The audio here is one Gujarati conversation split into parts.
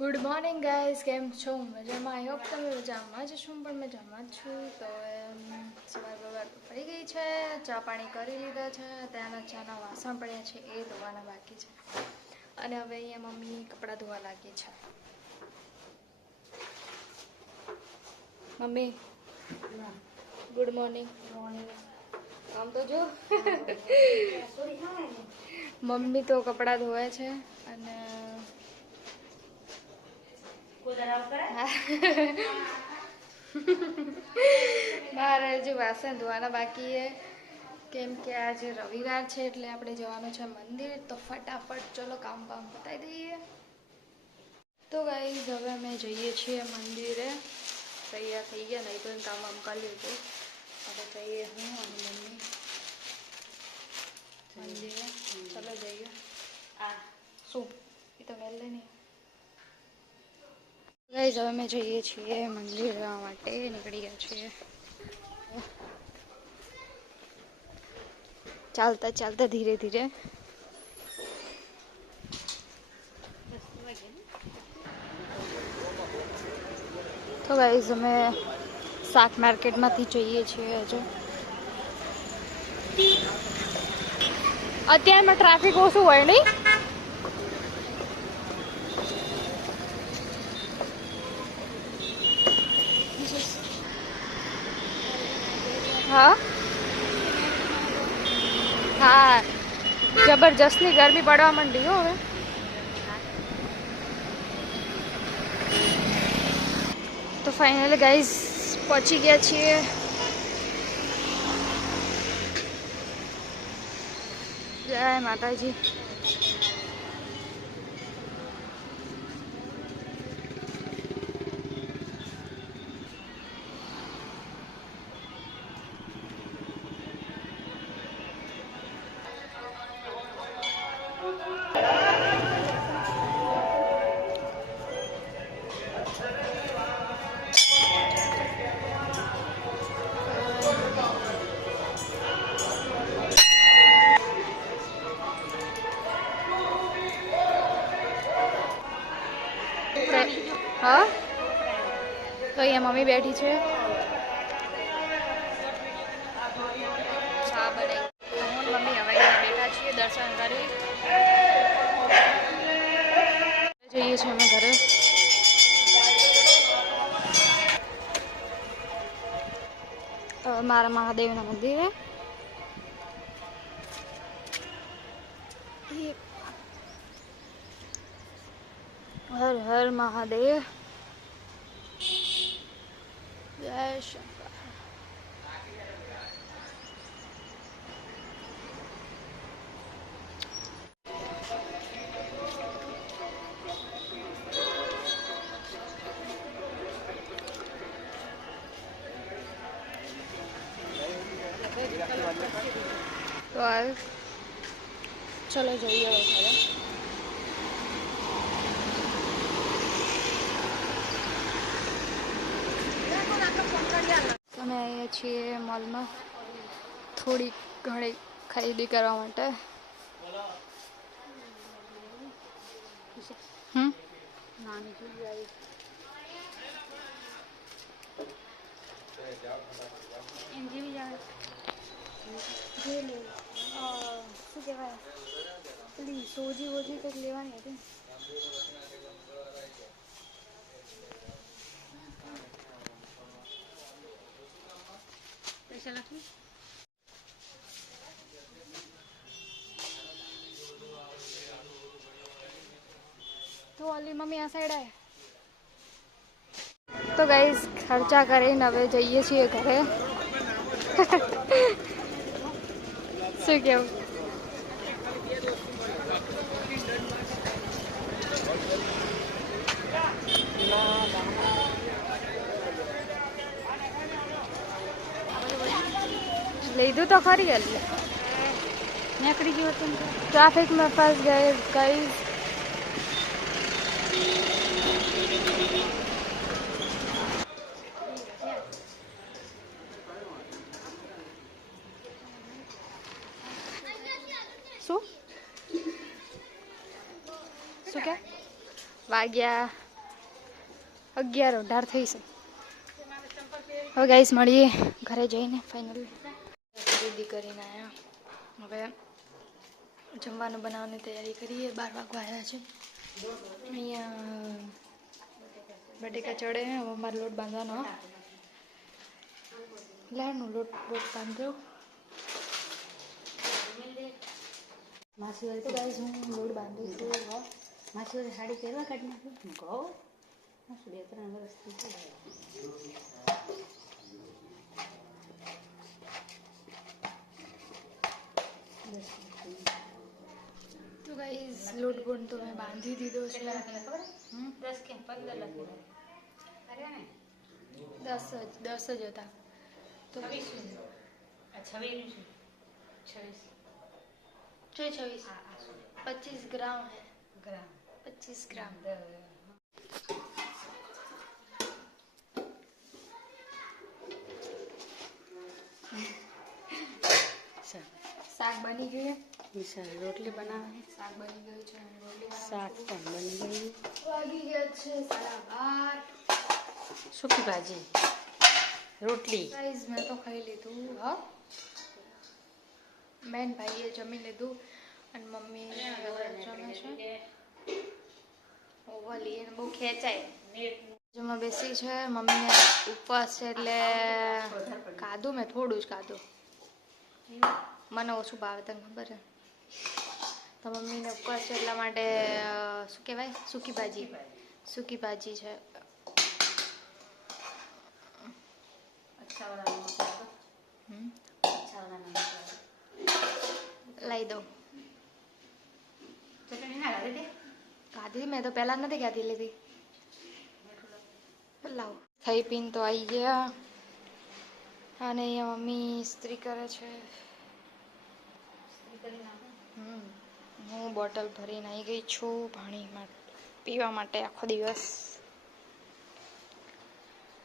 ગુડ મોર્નિંગ ગાઈઝ કેમ છો? મજામાં? આઈ હોપ તમે મજામાં જ છું. પણ મજામાં જ છું. તો સવાર બવાર પડી ગઈ છે. ચા પાણી કરી લીધા છે. ત્યાંના ચાના વાસણ પડ્યા છે. એ ધોવાના બાકી છે. અને હવે અહીંયા મમ્મી કપડાં ધોવા લાગી છે. મમ્મી ગુડ મોર્નિંગ આમ તો જો. મમ્મી તો કપડાં ધોવે છે અને મારે હજુ વાસણ ધોવાના બાકી છે. કેમ કે આજે રવિવાર છે એટલે આપણે જવાનું છે મંદિર તો ફટાફટ ચલો કામ બામ બતાવી દઈએ. તો ગાઈ હવે અમે જઈએ છીએ મંદિરે. તૈયાર થઈ ગયા નહીં તો કામ આમ કરી લીધું. હવે જઈએ હું અને મમ્મી. મંદિરે. ચલો જઈએ. શું? એ તો મેલ નહીં ગાઈઝ હવે અમે જઈએ છીએ મંદિર જવા માટે. નીકળી ગયા છીએ. ચાલતા ચાલતા ધીરે ધીરે. તો ગાઈઝ અમે શાક માર્કેટમાંથી જઈએ છીએ હજુ. અત્યારમાં ટ્રાફિક ઓછું હોય નહીં? હા હા જબરજસ્તની ગરમી પડવા માંડી હો હવે તો ફાઇનલી ગાઈઝ પહોંચી ગયા છીએ જય માતાજી મમ્મી બેઠી છે ચા બનાવી હું ને મમ્મી હવે અહીંયા બેઠા છીએ દર્શન કરી જઈએ છીએ અમે ઘરે હવે મારા મહાદેવના મંદિરે હર હર મહાદેવ જય શંકર તો ચલો જઈએ હવે ઘરે અમે અહીંયા છીએ મોલમાં. થોડી ઘણી ખરીદી કરવા માટે. હમ? શું કહેવાય? પેલી સોજી વોજી કંઈક લેવાની હતી. લખી તો ઓલી મમ્મી આ સાઈડ આવે તો ગઈ ખર્ચા કરીને હવે જઈએ છીએ ઘરે. શું કેવું? લીધું તો ખરી એટલે નીકળી ગયું હતું ટ્રાફિકમાં ફસ ગઈ ગઈ. શું? શું કે? વાગ્યા અગિયાર અઢાર થઈ છે. હવે ગાઈસ મળીએ ઘરે જઈને ફાઇનલ ખરીદી કરીને આવ્યા હવે જમવાનું બનાવવાની તૈયારી કરીએ. બાર વાગવા આવ્યા છે. અહીંયા બટેકા ચડે. હવે મારે લોટ બાંધવાનો. લાડનો લોટ લોટ બાંધ્યો. માસી તો ગાઈસ હું લોટ બાંધું છું. માસી સાડી પહેરવા કાઢી નાખ્યું ઘઉં બે ત્રણ વર્ષથી છે. તો ગાઈસ લોટ બોટ તો મેં બાંધી દીધો છે હમ? દસ કે પંદર લખી અરે ને દસ જ દસ જ હતા તો છવ્વીસ આ છવ્વીસ છવ્વીસ છે છવ્વીસ હા આ શું પચીસ ગ્રામ હે ગ્રામ પચીસ ગ્રામ શાક બની ગયું વિશાલ રોટલી બનાવે. શાક બની ગયું છે રોટલી શાક પણ બની ગયું. વાગી ગયા છે સાડા બાર. સૂકી ભાજી. રોટલી. ગાઈઝ મેં તો ખાઈ લીધું હા? બેન ભાઈએ જમી લીધું અને મમ્મી જમે છે. ઓવલી એને બહુ ખેંચાય. જમવા બેસી છે. મમ્મીને ઉપવાસ છે એટલે કાધું મેં થોડું જ કાધું મને ઓછું ભાવે તને ખબર છે? તો મમ્મીને ઉપવાસ છે એટલા માટે શું કહેવાય? સૂકી ભાજી. સૂકી ભાજી છે. લઈ દઉં. ખાધી મેં તો પહેલાં નથી ખાધી લીધી. લાવ. ખાઈ પીને તો આવી ગયા. અને અહીંયા મમ્મી ઇસ્ત્રી કરે છે. કરી નાખો. હું બોટલ ભરીને આવી ગઈ છું પાણી માટે પીવા માટે આખો દિવસ.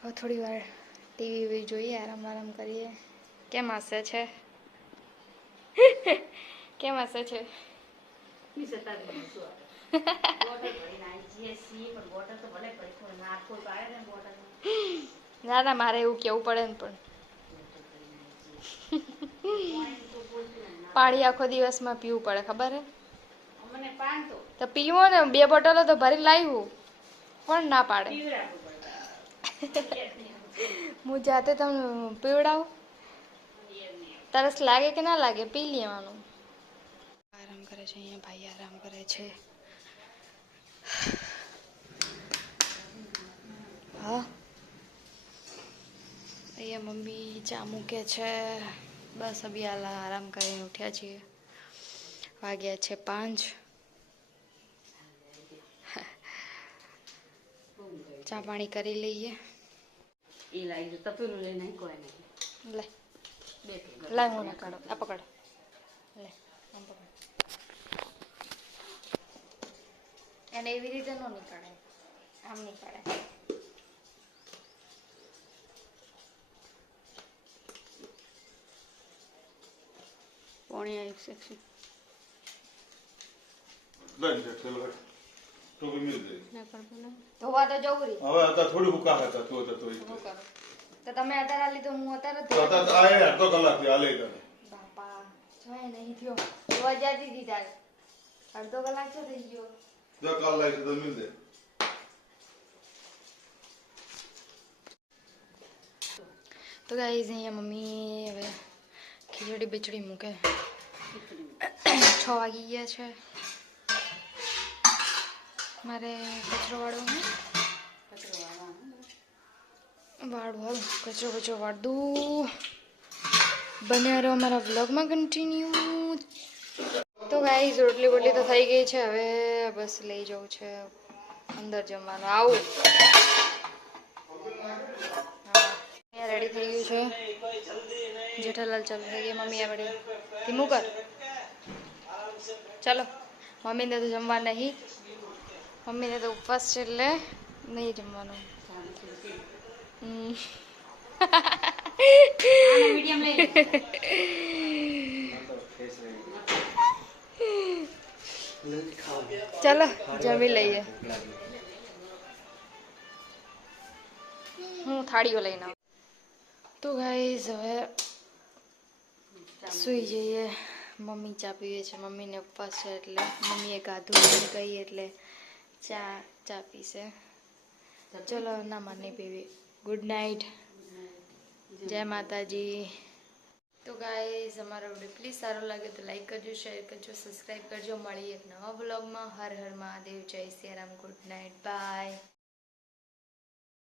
હવે થોડી વાર ટીવી જોઈએ આરામ આરામ કરીએ. કેમ હસે છે? કેમ હસે છે. ના ના મારે એવું કેવું પડે ને પણ. પાણી આખો દિવસમાં પીવું પડે ખબર હે? તો તો પીવો ને બે બોટલો તો ભરી લાવ્યું. પણ ના પાડે? હું જાતે તમને પીવડાવું? તરસ લાગે કે ના લાગે? પી લેવાનું આરામ કરે છે અહીંયા ભાઈ આરામ કરે છે. હા? અહીંયા મમ્મી ચા મૂકે છે. બસ અભી હાલ આરામ કરીને ઉઠ્યા છીએ. વાગ્યા છે પાંચ. ચા પાણી કરી લઈએ. લે. લાય હું ના કાઢો. આ પકડ. લે આમ પકડ. એને એવી રીતે નો નીકળે. આમ નીકળે. પોણી એક સેક્શન છે. ચલો તો બી મિલ જાય ના પણ પેલા ધોવા તો જવું હવે અત્યારે થોડી હુકા હતા તો તો તો તો તમે અત્યારે લીધો હું અત્યારે તો ધોવા અત્યારે અડધો કલાકથી હાલે કરે બાપા જોય નહીં થયો. ધોવા જતી હતી તારે અડધો કલાક શું થઈ ગયો. જો કાલ લાવી તો મિલ જાય તો ગાઈઝ અહીંયા મમ્મી હવે ખીચડી બીચડી મૂકે. છ વાગી ગયા છે. મારે કચરો વાળવાનો વાળું કચરો કચરો વાળ દઉં બન્યા રહો અમારા વ્લોગમાં કન્ટિન્યુ તો ગાઈઝ રોટલી બોટલી તો થઈ ગઈ છે. હવે બસ લઈ જવું છે અંદર જમવાનું. આવું. રેડી થઈ ગયું છે. જેઠાલાલ ચાલુ થઈ ગઈ મમ્મી આપણે ધીમું કર ચાલો મમ્મીને તો જમવા નહીં મમ્મીને તો ઉપવાસ છે એટલે નહીં જમવાનું હમ. મીડિયમ લઈ ચાલો જમી લઈએ હું થાળીઓ લઈને આવું તો ગાઈઝ હવે સુઈ જઈએ. મમ્મી ચા પીએ છે. મમ્મીને ઉપવાસ છે એટલે મમ્મીએ ગાધું ગઈ એટલે ચા ચા પીશે. ચલો ના મને પીવી. ગુડ નાઇટ જય માતાજી. તો ગાઈઝ અમારો વીડિયો પ્લીઝ સારો લાગે તો લાઈક કરજો શેર કરજો સબસ્ક્રાઈબ કરજો. મળીએ એક નવા બ્લોગમાં હર હર મહાદેવ. જય સિયારામ ગુડ નાઇટ બાય